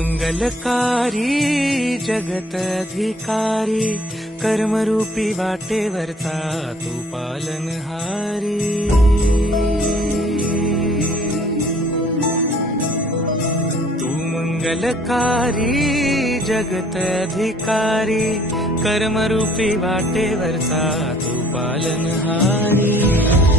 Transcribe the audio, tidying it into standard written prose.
मंगलकारी जगत अधिकारी, कर्मरूपी वाटेवरचा तू पालनहारी। तू मंगलकारी जगत अधिकारी, कर्मरूपी वाटेवरचा तू पालनहारी।